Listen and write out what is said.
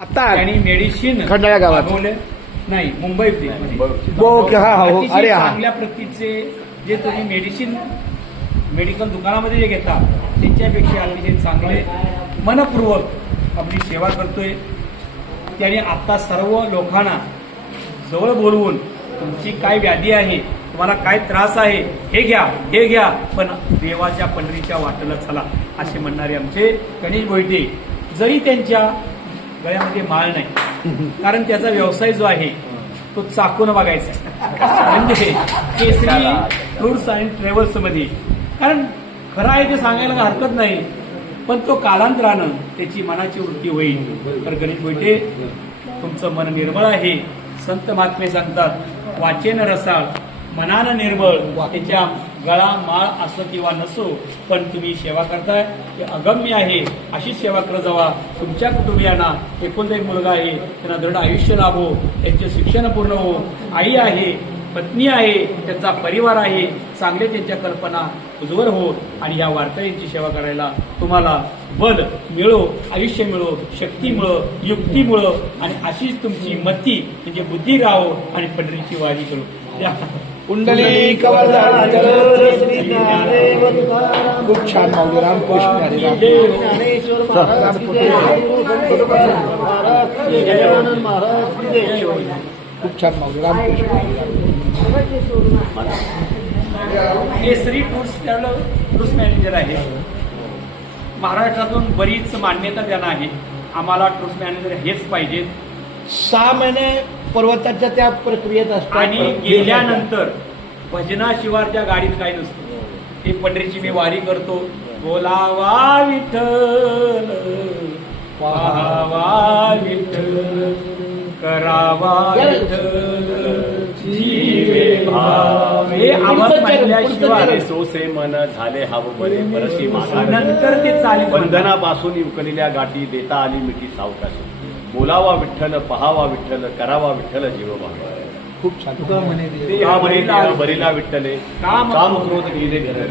आता आणि मेडिसिन खंडाळा गावात मागवले नाही मुंबईत ओके, हा, हो. अरे हा. चांगल्या प्रतीचे जे तुम्ही मेडिसिन मेडिकल दुकानामध्ये जे घेता त्यांच्यापेक्षा अतिशय चांगले मनपूर्वक आपली सेवा करतोय. त्याने आता सर्व लोकांना जवळ बोलवून तुमची काय व्याधी आहे, तुम्हाला काय त्रास आहे, हे घ्या पण देवाच्या पंढरीच्या वाटेला चला असे म्हणणारे आमचे गणेश भोईटे. जरी त्यांच्या गळ्यामध्ये माळ नाही, कारण त्याचा व्यवसाय जो आहे तो चाकून बघायचा म्हणजे केसरी टूर्स अँड ट्रॅव्हल्स मध्ये. कारण खरं आहे ते सांगायला हरकत नाही, पण तो कालांतरानं त्याची मनाची वृत्ती होईल. तर गणेश भोईटे, तुमचं मन निर्मळ आहे. संत महात्मे सांगतात, वाचेन रसाळ मनानं निर्मळ. त्याच्या गळा माळ असो किंवा नसो, पण तुम्ही सेवा करताय ते अगम्य आहे. अशीच सेवा करत जावा. तुमच्या कुटुंबियांना एकुलता एक मुलगा आहे, त्यांना दृढ आयुष्य लाभो, त्यांचे शिक्षण पूर्ण हो. आई आहे, पत्नी आहे, त्यांचा परिवार आहे, चांगले त्यांच्या कल्पना उज्ज्वल हो. आणि या वारकऱ्यांची सेवा करायला तुम्हाला बल मिळो, आयुष्य मिळो, शक्ती मिळो, युक्ती मिळो आणि अशीच तुमची मती म्हणजे बुद्धी राहो आणि पंढरीची वारी करू. कुंडली कवरदार खूप छान माऊली. रामकृष्ण हरी राम. खूप छान माऊली. रामकृष्ण हरी राम. केसरी टूर्स मॅनेजर आहे. महाराष्ट्रातून बरीच मान्यता त्यांना आहे. आम्हाला टूर्स मॅनेजर हेच पाहिजेत. 6 महिने पर्वताच्या त्या प्रक्रियेत असतात आणि गेल्यानंतर भजनाशिवारच्या गाडीत काय नसतं. ही पंढरीची मी वारी करतो. बोलावा विठ्ठल, पाहावा विठ्ठल, करावा विठ्ठल, जीवे भावे. हे आवाज पाहिल्याशिवाय सोसे मन झाले हाव बरे परशी नंतर ते चालेल. बंधनापासून उकलेल्या गाठी देता आली मिठी सावकाशी. बोलावा विठ्ठल, पहावा विठ्ठल, करावा विठ्ठल, जीव भावे. खूप छान. बरीला विठ्ठले काम क्रोध गेले घर